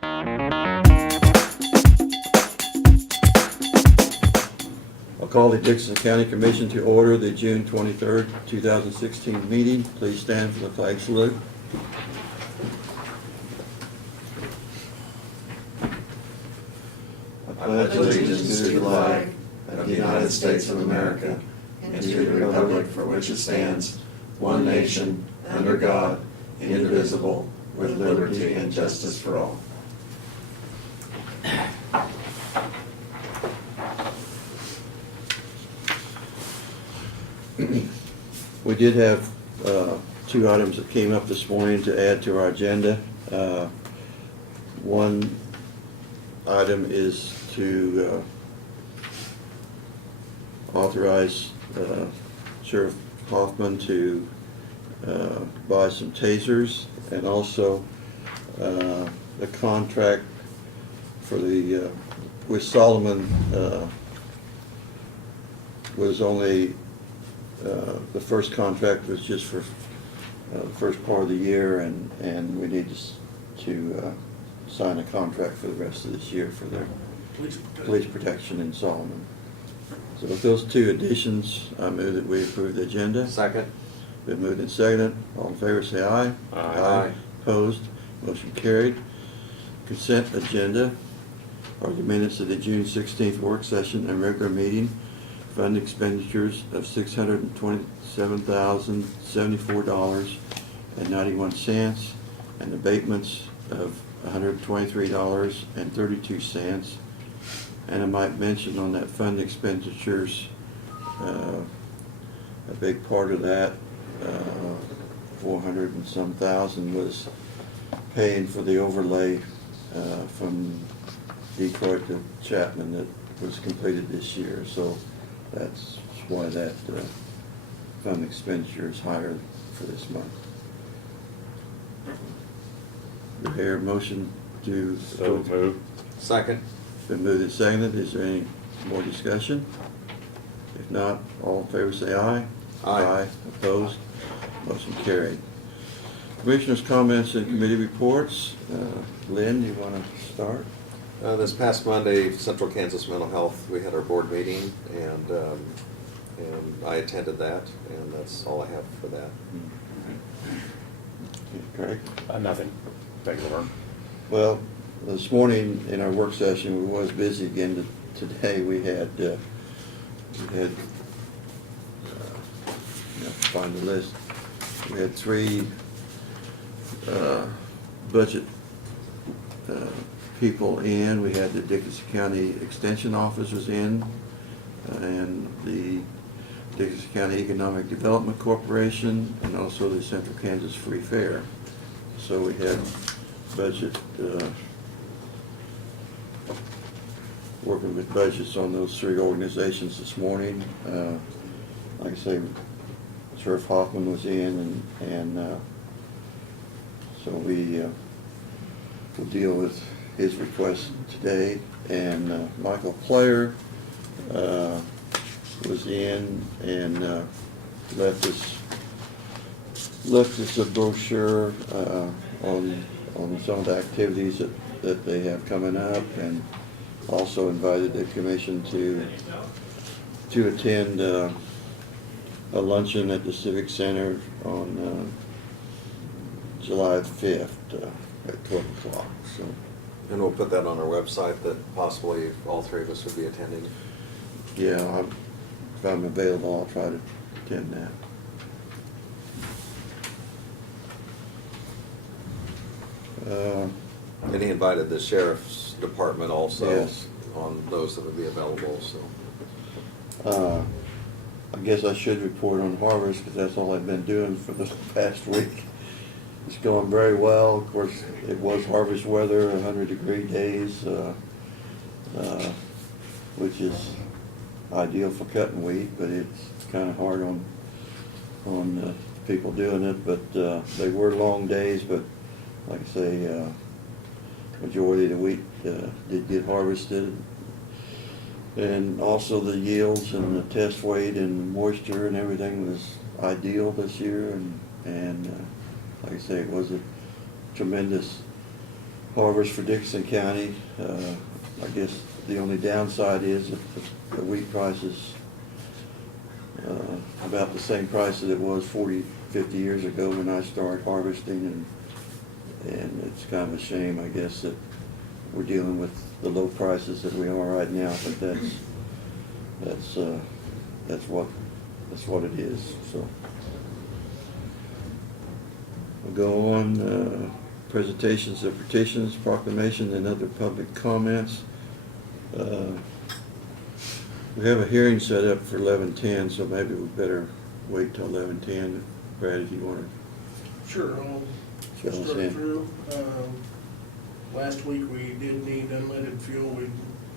I'll call the Dixon County Commission to order the June 23rd, 2016 meeting. Please stand for the flag salute. I pledge allegiance to the flag of the United States of America and to the republic for which it stands, one nation, under God, indivisible, with liberty and justice for all. We did have two items that came up this morning to add to our agenda. One item is to authorize Sheriff Hoffman to buy some tasers, and also the contract for the with Solomon was only the first contract was just for the first part of the year, and we need to sign a contract for the rest of this year for their police protection in Solomon. So with those two additions, I move that we approve the agenda. Second. Been moved and seconded. All in favor say aye. Aye. Opposed? Motion carried. Consent agenda are the minutes of the June 16th work session and regular meeting. Fund expenditures of $627,074.91 and abatements of $123.32. And I might mention on that fund expenditures, a big part of that, 400 and some thousand, was paying for the overlay from Detroit to Chapman that was completed this year. So that's why that fund expenditure is higher for this month. Do I hear a motion to? So moved. Second. Been moved and seconded. Is there any more discussion? If not, all in favor say aye. Aye. Opposed? Motion carried. Commissioners' comments and committee reports. Lynn, you want to start? This past Monday, Central Kansas Mental Health, we had our board meeting, and I attended that, and that's all I have for that. Craig? Nothing. Thank you, Lauren. Well, this morning in our work session, we was busy again. Today we had find the list. We had three budget people in. We had the Dickinson County Extension officers in, and the Dickinson County Economic Development Corporation, and also the Central Kansas Free Fair. So we had budget, working with budgets on those three organizations this morning. Like I say, Sheriff Hoffman was in, and so we will deal with his request today. And Michael Player was in and left us a brochure on some of the activities that they have coming up, and also invited the commission to attend a luncheon at the Civic Center on July 5th at 12 o'clock. So, And we'll put that on our website that possibly all three of us would be attending. yeah, if I'm available, I'll try to attend that. And he invited the sheriff's department also. Yes. On those that would be available, so. I guess I should report on Harvest, because that's all I've been doing for the past week. It's going very well. Of course, it was harvest weather, 100-degree days, which is ideal for cutting wheat, but it's kind of hard on people doing it. But they were long days, but like I say, majority of the wheat did get harvested. And also the yields and the test weight and moisture and everything was ideal this year, and like I say, it was a tremendous harvest for Dickinson County. I guess the only downside is that the wheat price is about the same price that it was 40, 50 years ago when I started harvesting, and it's kind of a shame, I guess, that we're dealing with the low prices that we are right now, but that's what it is. So we'll go on. Presentations of petitions, proclamation, and other public comments. We have a hearing set up for 11:10, so maybe we better wait till 11:10. Brad, if you want to. Sure, I'll Fill us start in. through. Last week we did need unleaded fuel. We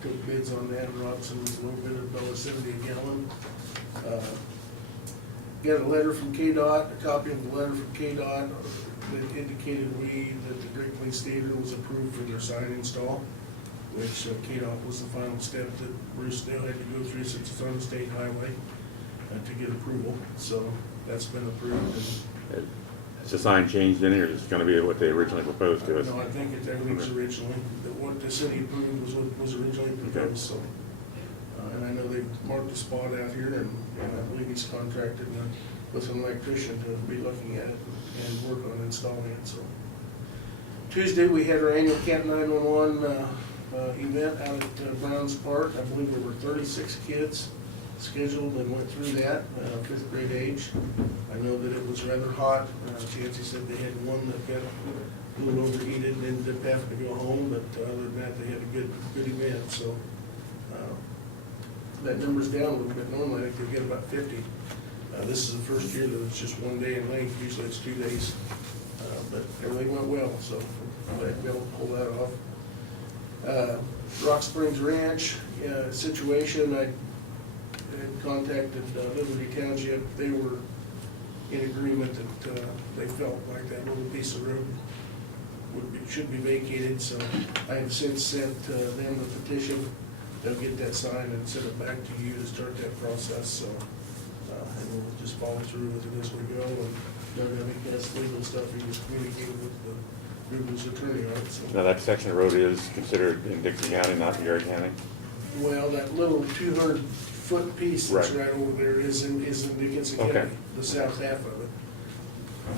took bids on that. Robson was a little bit of $1.70 a gallon. Got a letter from KDOT, a copy of the letter from KDOT that indicated that the Great Plains standard was approved for their sign install, which KDOT was the final step that Bruce Dale had to go through since it's on the state highway to get approval. So that's been approved. Has the sign changed any, or is it gonna be what they originally proposed to us? No, I think everything's originally, what the city approved was what was originally proposed, so. And I know they've marked a spot out here, and I believe he's contracted with an electrician to be looking at it and work on installing it, so. Tuesday, we had our annual Camp 911 event out at Browns Park. I believe there were 36 kids scheduled and went through that, fifth grade age. I know that it was rather hot. Chancey said they had one that got a little overheated and ended up having to go home, but other than that, they had a good event, so. That number's down a little bit. Normally, I think they get about 50. This is the first year that it's just one day in length. Usually it's 2 days. But everything went well, so I'm glad to be able to pull that off. Rock Springs Ranch situation, I had contacted Liberty Township. They were in agreement that they felt like that little piece of road should be vacated, so I have since sent them the petition. They'll get that signed and send it back to you to start that process, so, and we'll just follow through with it as we go, and Doug, I think that's legal stuff, he was communicating with the Google's attorney on it, so. Now, that section of road is considered in Dixon County, not in Garrett County? Well, that little 200-foot piece that's Right. right over there is in Dickinson County, Okay. the south half of it.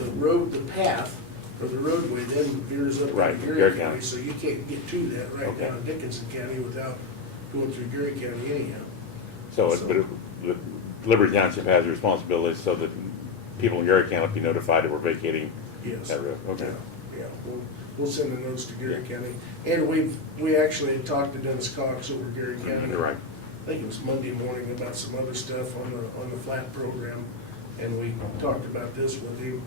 The road, the path, or the roadway then veers up Right, into Garrett Garrett County. County, so you can't get to that right Okay. now in Dickinson County without going through Garrett County anyhow. So, So- but Liberty Township has the responsibility so that people in Garrett County be notified that we're vacating Yes. that road. Okay. Yeah, we'll send the notes to Garrett County. And we actually had talked to Dennis Cox over Garrett County. You're right. I think it was Monday morning about some other stuff on the flat program, and we talked about this with him.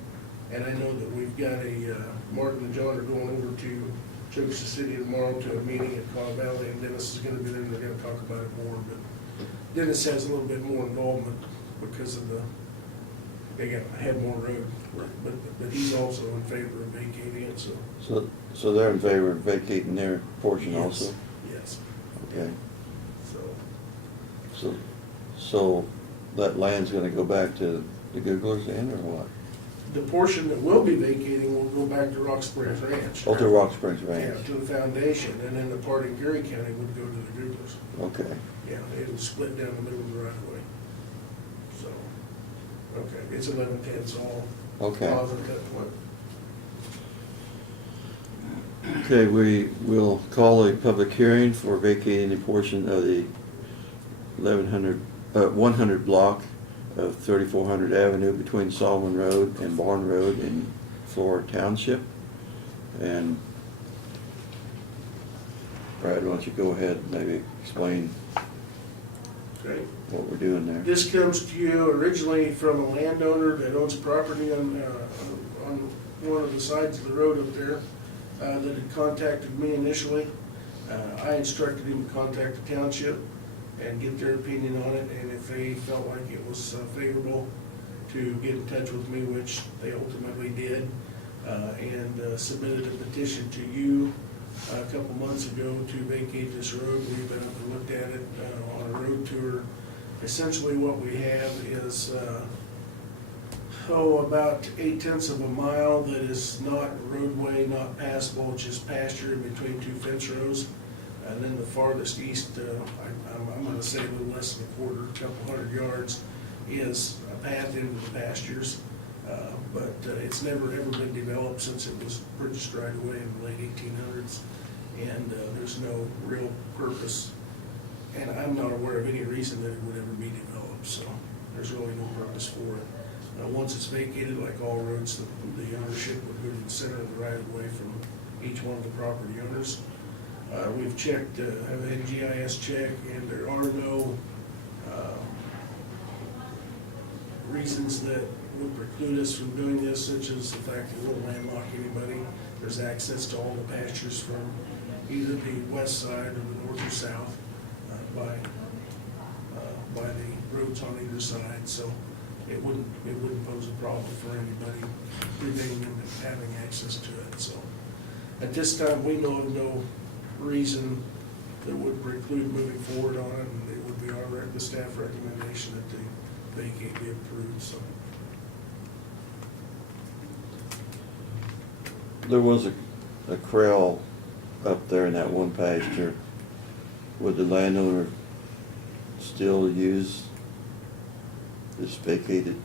And I know that we've got Martin and John are going over to Choctaw City tomorrow to a meeting at Caw Valley, and Dennis is gonna be there, and they're gonna talk about it more, but Dennis has a little bit more involvement because of they have more road. But he's also in favor of vacating it, so. So they're in favor of vacating their portion Yes, also? Yes, Okay. so. So that land's gonna go back to the Googlers then, or what? The portion that will be vacating will go back to Rock Springs Ranch. Oh, to Rock Springs Yeah, Ranch? to the foundation, and then the part in Geary County would go to the Googlers. Okay. Yeah, it would split down the middle of the right of way. So, okay, it's 11:10, so I'll Okay. pause at that point. Okay, we will call a public hearing for vacating a portion of the 100 block of 3400 Avenue between Solomon Road and Barn Road in Flora Township. And Brad, why don't you go ahead and maybe explain Okay. what we're doing there? This comes to you originally from a landowner that owns property on one of the sides of the road up there that had contacted me initially. I instructed him to contact the township and get their opinion on it, and if they felt like it was favorable, to get in touch with me, which they ultimately did, and submitted a petition to you a couple months ago to vacate this road. We've been up and looked at it on a road tour. Essentially what we have is about 8/10 of a mile that is not roadway, not passable, it's just pasture in between two fence rows. And then the farthest east, I'm gonna say a little less than a quarter, a couple hundred yards, is a path into the pastures. But it's never ever been developed since it was purchased right away in the late 1800s. And there's no real purpose, and I'm not aware of any reason that it would ever be developed, so there's really no purpose for it. Once it's vacated, like all roads, the ownership would go to the center of the right of way from each one of the property owners. We've checked, have had GIS check, and there are no reasons that would preclude us from doing this, such as the fact that it won't landlock anybody. There's access to all the pastures from either the west side or the north or south by the roads on either side, so it wouldn't pose a problem for anybody preventing them from having access to it. So at this time, we know of no reason that would preclude moving forward on it, and it would be the staff recommendation that the vacate be approved, so. There was a corral up there in that one pasture. Would the landowner still use this vacated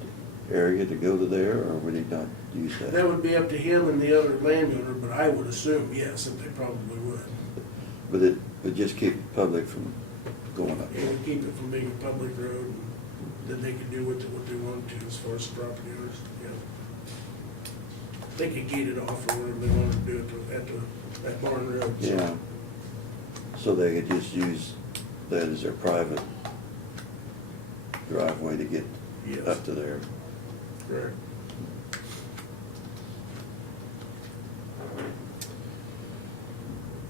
area to go to there, or would he not use that? That would be up to him and the other landowner, but I would assume yes, that they probably would. But it would just keep the public from going up It there. would keep it from being a public road, and that they could do with it what they want to as far as the property owners, yeah. They could gate it off or whatever they wanted to do at Barn Road. so. Yeah. So they could just use that as their private driveway to get Yes. up to there. Correct.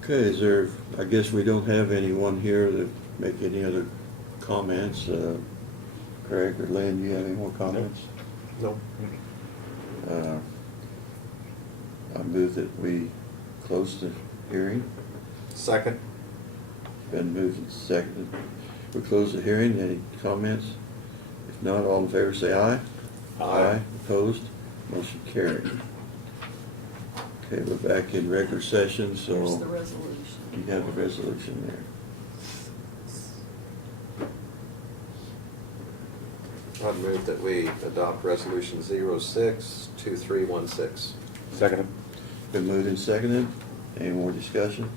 Okay, is there, I guess we don't have anyone here to make any other comments. Craig or Lynn, do you have any more comments? No. I move that we close the hearing. Second. Been moved and seconded. We close the hearing. Any comments? If not, all in favor say aye. Aye. Opposed? Motion carried. Okay, we're back in regular session, so Here's the resolution. you have the resolution there. I'd move that we adopt resolution 06-2316. Second. Been moved and seconded. Any more discussion?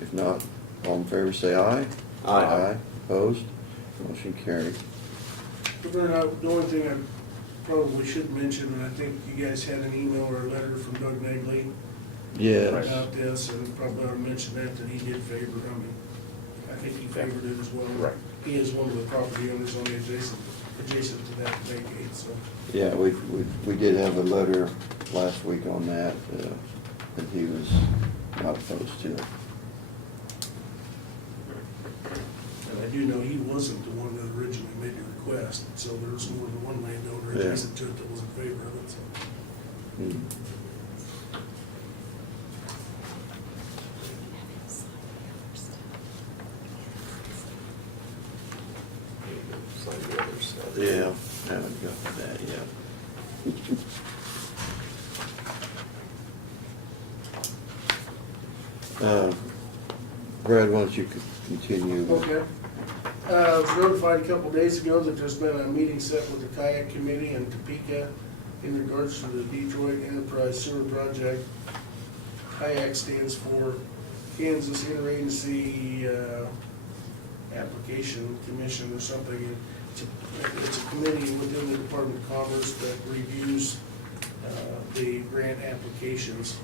If not, all in favor say aye. Aye. Opposed? Motion carried. The only thing I probably should mention, and I think you guys had an email or a letter from Doug Nagley Yes. about this, and probably ought to mention that he did favor, I think he favored it as well. Right. He is one of the property owners on the adjacent to that vacate, so. Yeah, we did have a letter last week on that, and he was not opposed to it. And I do know he wasn't the one that originally made the request, so there was more than one landowner Yeah. adjacent to it that was in favor of it, so. Hmm. Sign the other stuff. Yeah, haven't got to that yet. Brad, why don't you continue? Okay. I was notified a couple days ago that there's been a meeting set with the Kayak Committee in Topeka in regards to the Detroit Enterprise Sewer Project. Kayak stands for Kansas Interagency Application Commission or something. It's a committee within the Department of Commerce that reviews the grant applications.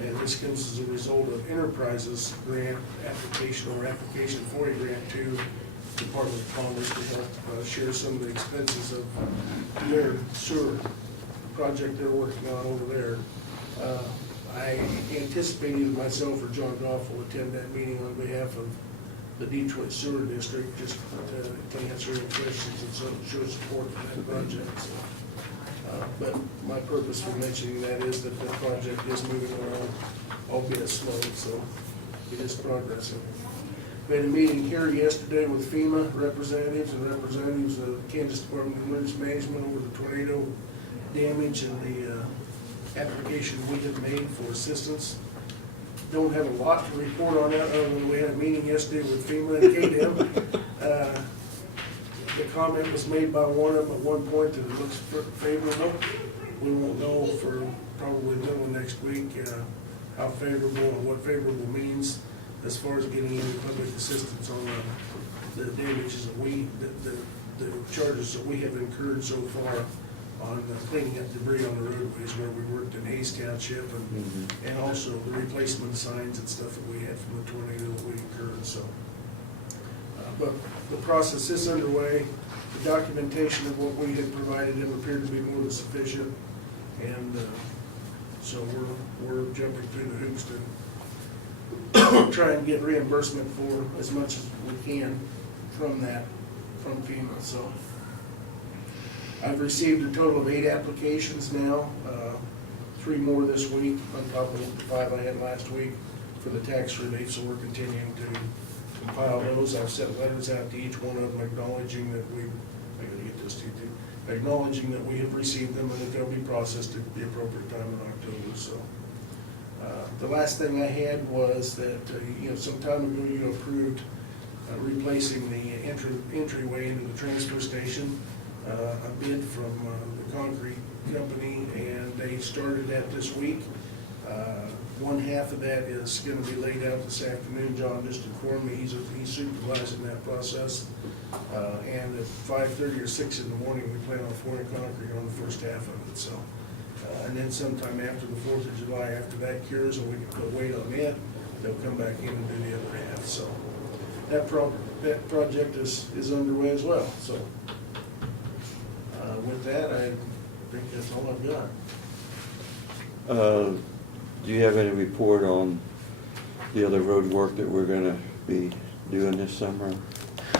And this comes as a result of Enterprise's grant application or application for a grant to Department of Commerce to help share some of the expenses of their sewer project they're working on over there. I anticipate either myself or John Goff will attend that meeting on behalf of the Detroit Sewer District, just to answer any questions and so show support for that project. So, but my purpose for mentioning that is that the project is moving along, albeit slow, so it is progressing. We had a meeting here yesterday with FEMA representatives and representatives of Kansas Department of Emergency Management over the tornado damage and the application we have made for assistance. Don't have a lot to report on that, other than we had a meeting yesterday with FEMA and KDM. The comment was made by one of them at one point that it looks favorable. We won't know for probably middle of next week how favorable and what favorable means as far as getting any public assistance on the damages that the charges that we have incurred so far on cleaning up debris on the roadways where we worked in Hayes Township and also the replacement signs and stuff that we had from the tornado that we incurred, so. But the process is underway. The documentation of what we had provided him appeared to be more than sufficient. And so we're jumping through the hoops to try and get reimbursement for as much as we can from FEMA. So I've received a total of 8 applications now, 3 more this week on top of the 5 I had last week for the tax relief, so we're continuing to compile those. I've sent letters out to each one of them acknowledging that I gotta get this to you too, acknowledging that we have received them and that they'll be processed at the appropriate time in October, so. The last thing I had was that, some time ago you approved replacing the entryway into the transfer station, a bid from the concrete company, and they started that this week. One half of that is gonna be laid out this afternoon. John just informed me he's supervising that process. And at 5:30 or 6 in the morning, we plan on pouring concrete on the first half of it, so. And then sometime after the 4th of July, after that cures and we can put weight on it, they'll come back in and do the other half, so. That project is underway as well, so. With that, I think that's all I've got. Do you have any report on the other road work that we're gonna be doing this summer?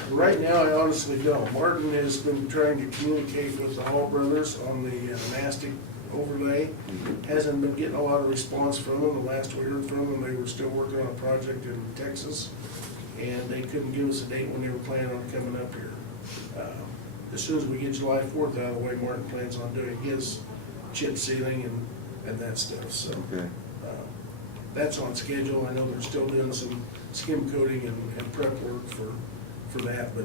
Right now, I honestly don't. Martin has been trying to communicate with the Hall brothers on the mastic overlay. Hasn't been getting a lot of response from them. The last we heard from them, they were still working on a project in Texas, and they couldn't give us a date when they were planning on coming up here. As soon as we get July 4th out of the way, Martin plans on doing his chip sealing and that stuff, so. Okay. That's on schedule. I know they're still doing some skim coating and prep work for that, but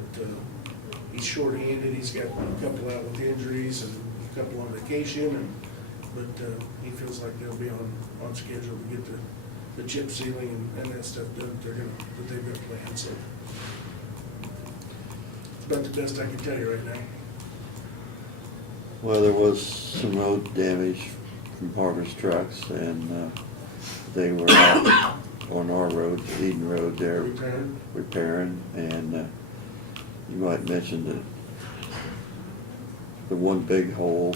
he's short-handed. He's got a couple out with injuries and a couple on vacation, but he feels like they'll be on schedule to get the chip sealing and that stuff done that they've got planned, so. It's about the best I can tell you right now. Well, there was some road damage from Harvest trucks, and they were out on our road, Eden Road there, repairing, and you might mention the one big hole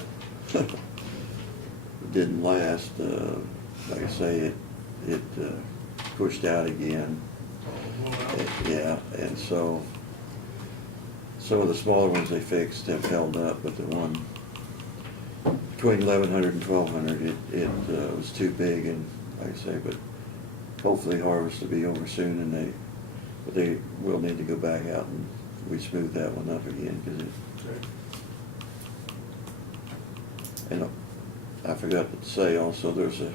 didn't last. Like I say, it pushed out again. Yeah, and so some of the smaller ones they fixed have held up, but the one between 1100 and 1200, it was too big, and like I say, but hopefully harvest will be over soon, but they will need to go back out and we smooth that one up again, because and I forgot to say also, there's a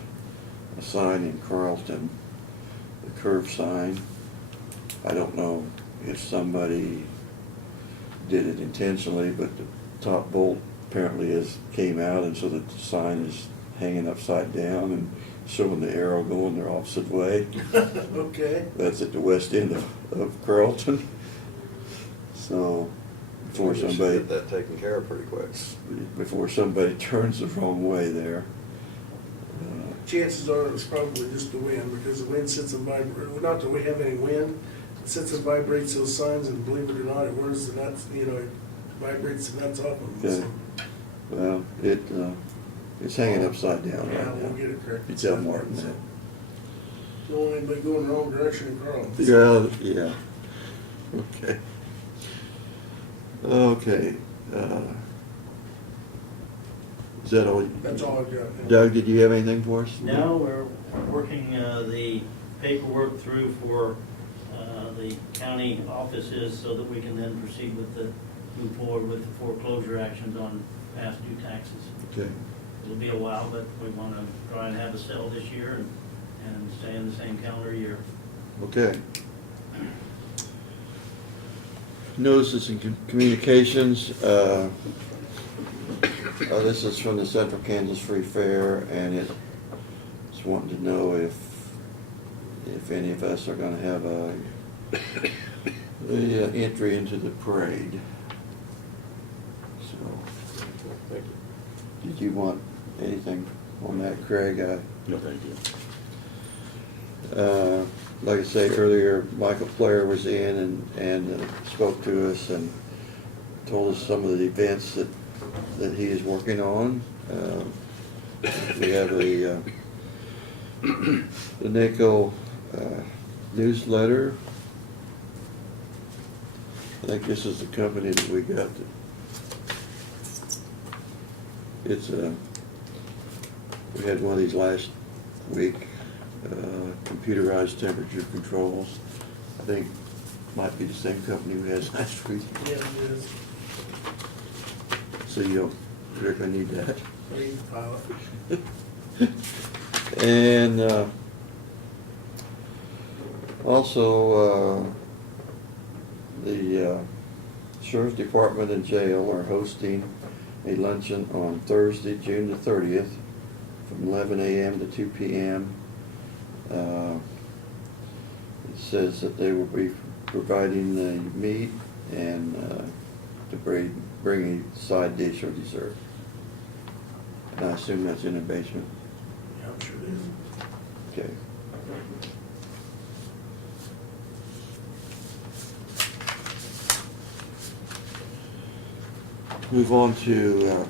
sign in Carlton, the curve sign. I don't know if somebody did it intentionally, but the top bolt apparently came out, and so that the sign is hanging upside down and showing the arrow going the opposite way. Okay. That's at the west end of Carlton. So before We should somebody get that taken care of pretty quick. turns the wrong way there. Chances are it's probably just the wind, because the wind sits and vibrates. Not that we have any wind, it sits and vibrates those signs, and believe it or not, it wears the nuts. It vibrates the nuts off them. Okay. Well, it's hanging upside down Yeah, right we'll now. get it corrected. You tell Martin that. Don't want anybody going the wrong direction in Carlton. Yeah. Okay. Okay. Is that all? That's all I've got. Doug, did you have anything for us? Now we're working the paperwork through for the county offices so that we can then proceed with the move forward with the foreclosure actions on past due taxes. Okay. It'll be a while, but we want to try and have a sale this year and stay in the same calendar year. Okay. Notices and communications, this is from the Central Kansas Free Fair, and it's wanting to know if any of us are gonna have the entry into the parade. So, Thank you. did you want anything on that, Craig? No, thank you. Like I say earlier, Michael Blair was in and spoke to us and told us some of the events that he is working on. We have the NACO newsletter. I think this is the company that we got. It's we had one of these last week. Computerized temperature controls. I think might be the same company we had last week. Yeah, it is. So you'll particularly need that. I need the pilot. And also the Sheriff's Department and Jail are hosting a luncheon on Thursday, June the 30th from 11 a.m. to 2 p.m. It says that they will be providing the meat and to bring a side dish or dessert. And I assume that's in the basement. Yeah, I'm sure it is. Okay. Move on to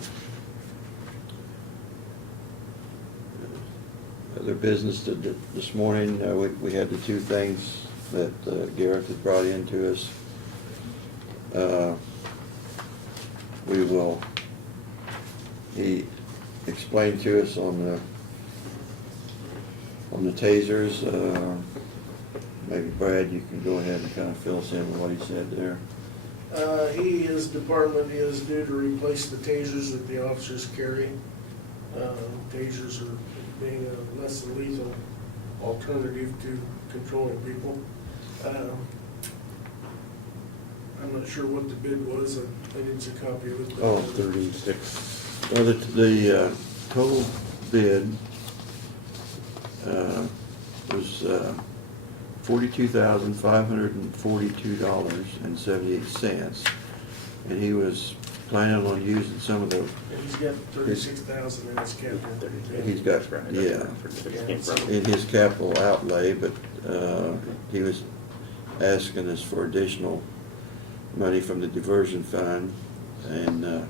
other business this morning. We had the two things that Gareth had brought in to us. He explained to us on the tasers. Maybe Brad, you can go ahead and kind of fill us in with what he said there. His department is due to replace the tasers that the officers carry. Tasers are being a less than lethal alternative to controlling people. I'm not sure what the bid was. I didn't see a copy of it. But Oh, 36. Well, the total bid was $42,542.78, and he was planning on using some of the. And he's got 36,000 in his capital. He's got, That's right. yeah, That's where it came from. in his capital outlay, but he was asking us for additional money from the diversion fund, and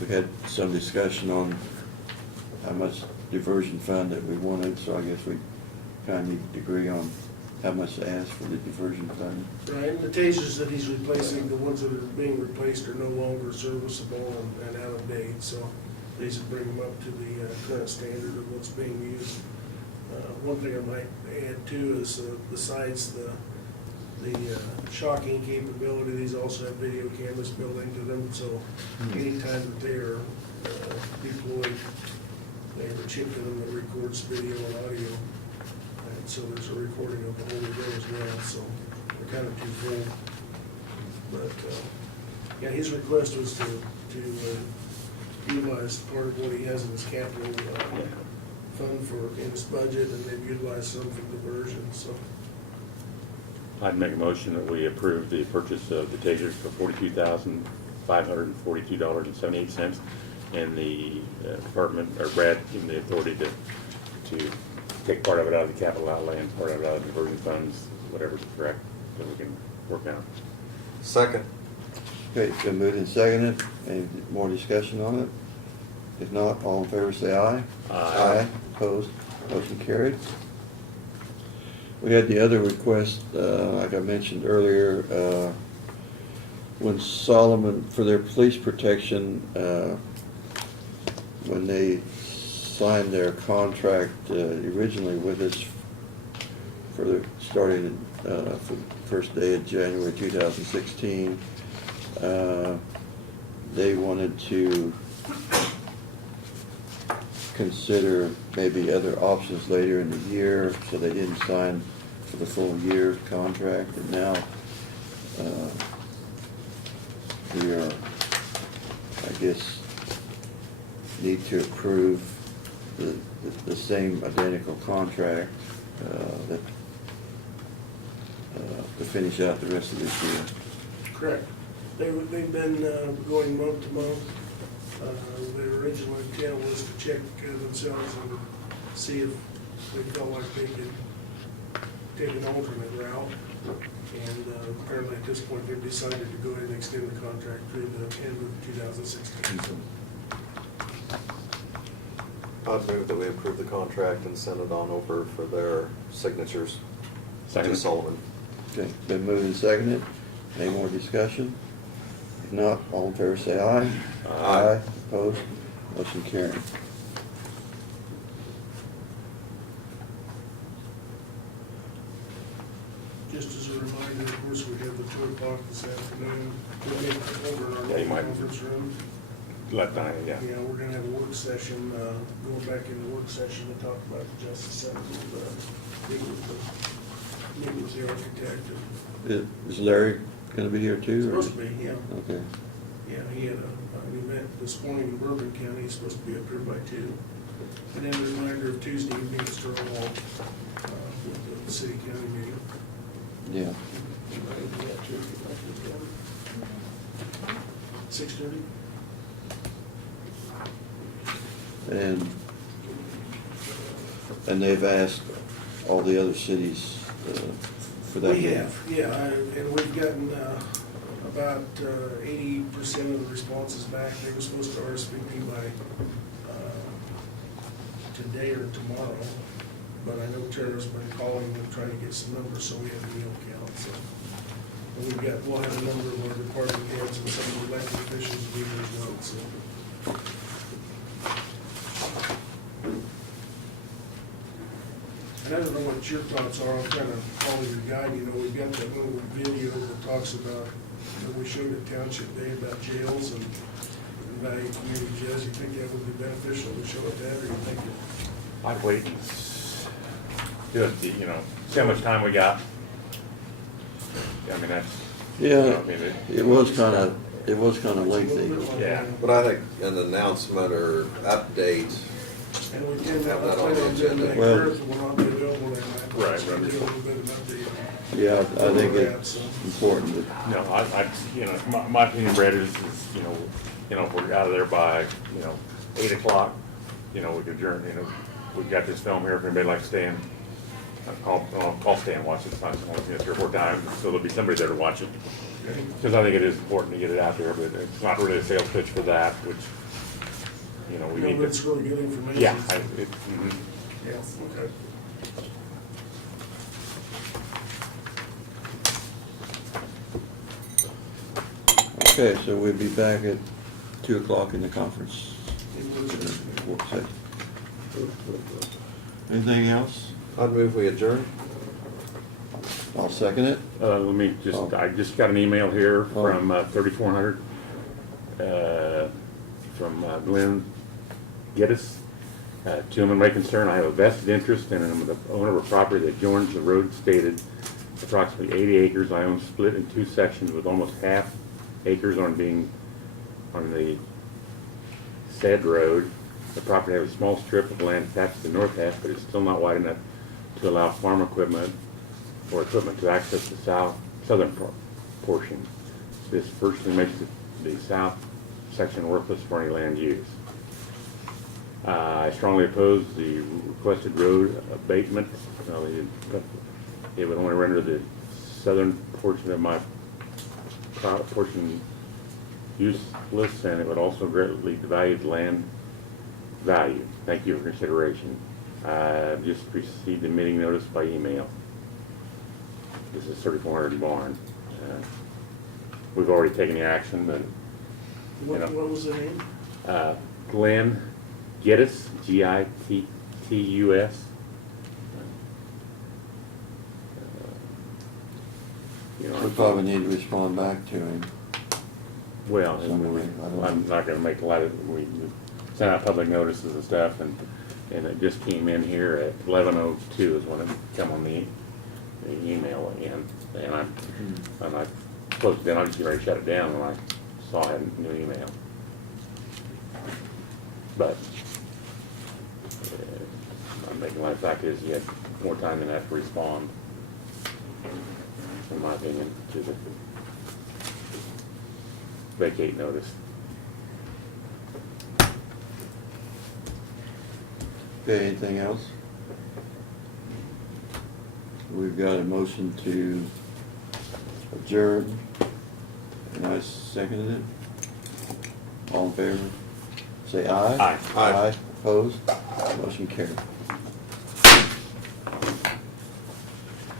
we had some discussion on how much diversion fund that we wanted, so I guess we kind of need to agree on how much to ask for the diversion fund. Right, and the tasers that he's replacing, the ones that are being replaced are no longer serviceable and out of date, so these would bring them up to the current standard of what's being used. One thing I might add too is besides the shocking capability, these also have video cameras built into them, so anytime that they are deployed, they have a chip in them that records video and audio. And so there's a recording of the whole video as well, so they're kind of twofold. But, yeah, his request was to utilize part of what he has in his capital fund in his budget, and then utilize some for diversion, so. I'd make a motion that we approve the purchase of the tasers for $42,542.78, and the department, or Brad, given the authority to take part of it out of the capital outlay and part of it out of diversion funds, whatever's correct, that we can work out. Second. Okay, it's been moved and seconded. Any more discussion on it? If not, all in favor say aye. Aye. Opposed? Motion carried. We had the other request, like I mentioned earlier, when Solomon, for their police protection, when they signed their contract originally with us starting for the first day of January 2016, They wanted to consider maybe other options later in the year, so they didn't sign for the full year contract, and now we are, I guess, need to approve the same identical contract that to finish out the rest of this year. Correct. They've been going month to month. Their original intent was to check themselves and see if they felt like they could take an alternate route. And apparently at this point, they've decided to go ahead and extend the contract through the end of 2016. I'd move that we approve the contract and send it on over for their signatures to Second. Sullivan. Okay, been moved and seconded. Any more discussion? If not, all in favor say aye. Aye. Opposed? Motion carried. Just as a reminder, of course, we have the 2 o'clock this afternoon. We'll meet over in our Yeah, you might- conference room. Let Diana, yeah. Yeah, we're gonna have a work session, going back in the work session to talk about the Justice Center, meet with the architect. Is Larry gonna be here too? or- Supposed to be, yeah. Okay. Yeah, he had an event this morning in Bourbon County, he's supposed to be up here by 2. And then a reminder of Tuesday evening at Stonewall, with the city county meeting. Yeah. 6:30? And they've asked all the other cities for that. We have, yeah, and we've gotten about 80% of the responses back. They were supposed to RSVP by today or tomorrow, but I know Tara's been calling and trying to get some numbers, so we have a meal count, so. And we'll have a number of our department heads and some of the elected officials be there as well, so. And I don't know what your thoughts are, I'm trying to follow your guide, you know, we've got that little video that talks about, that we showed at Township Day about jails and value community jails. You think that would be beneficial to show it that, or you think it? I'd wait and do it, you know, see how much time we got. I mean, that's. you know, Yeah, I mean, it was kind of lengthy. Yeah. But I think an announcement or update, And we tend to, Have that I on the plan on doing that, agenda. Well- Kurt will not be available that night. Right, So we'll right. do a little bit of update. Yeah, I think Where we're at, it's so. important that, No, you know, my opinion, Brad, is, you know, if we're out of there by, 8 o'clock, we could adjourn, we've got this film here, if anybody likes to stand, call Stan, watch it, it's not, only 3 or 4 times, so there'll be somebody there to watch it. Because I think it is important to get it out there, but it's not really a sales pitch for that, which, we No, need but it's to. really good information. Yeah, mhm. Yeah, okay. okay, so we'll be back at 2 o'clock in the conference. Work session. Anything else? I'd move we adjourn. I'll second it. Let me Oh. I just got an email here Oh. from 3400, from Glenn Geddes. To whom it may concern, I have a vested interest in the owner of a property that joins the road stated approximately 80 acres. I own split in 2 sections with almost half acres on the said road. The property has a small strip of land attached to the north half, but it's still not wide enough to allow farm equipment or equipment to access the southern portion. This virtually makes the south section worthless for any land use. I strongly oppose the requested road abatement. It would only render the southern portion of my portion useless, and it would also greatly devalue the land value. Thank you for consideration. I just received the meeting notice by email. This is 3400 Barn. We've already taken the action, but What was the name? Glenn Geddes, Gittus. We probably need to respond back to him. Well, and somewhere, I don't know. I'm not gonna make a lot of, we sent out public notices and stuff, and it just came in here at 11:02 is when it come on the email in, and I closed it down, I just get ready to shut it down when I saw a new email. But, I'm making my fact is you had more time than that to respond, in my opinion, to the vacate notice. Okay, anything else? We've got a motion to adjourn, and I seconded it. All in favor? Say aye. Aye. Aye. Opposed? Motion carried.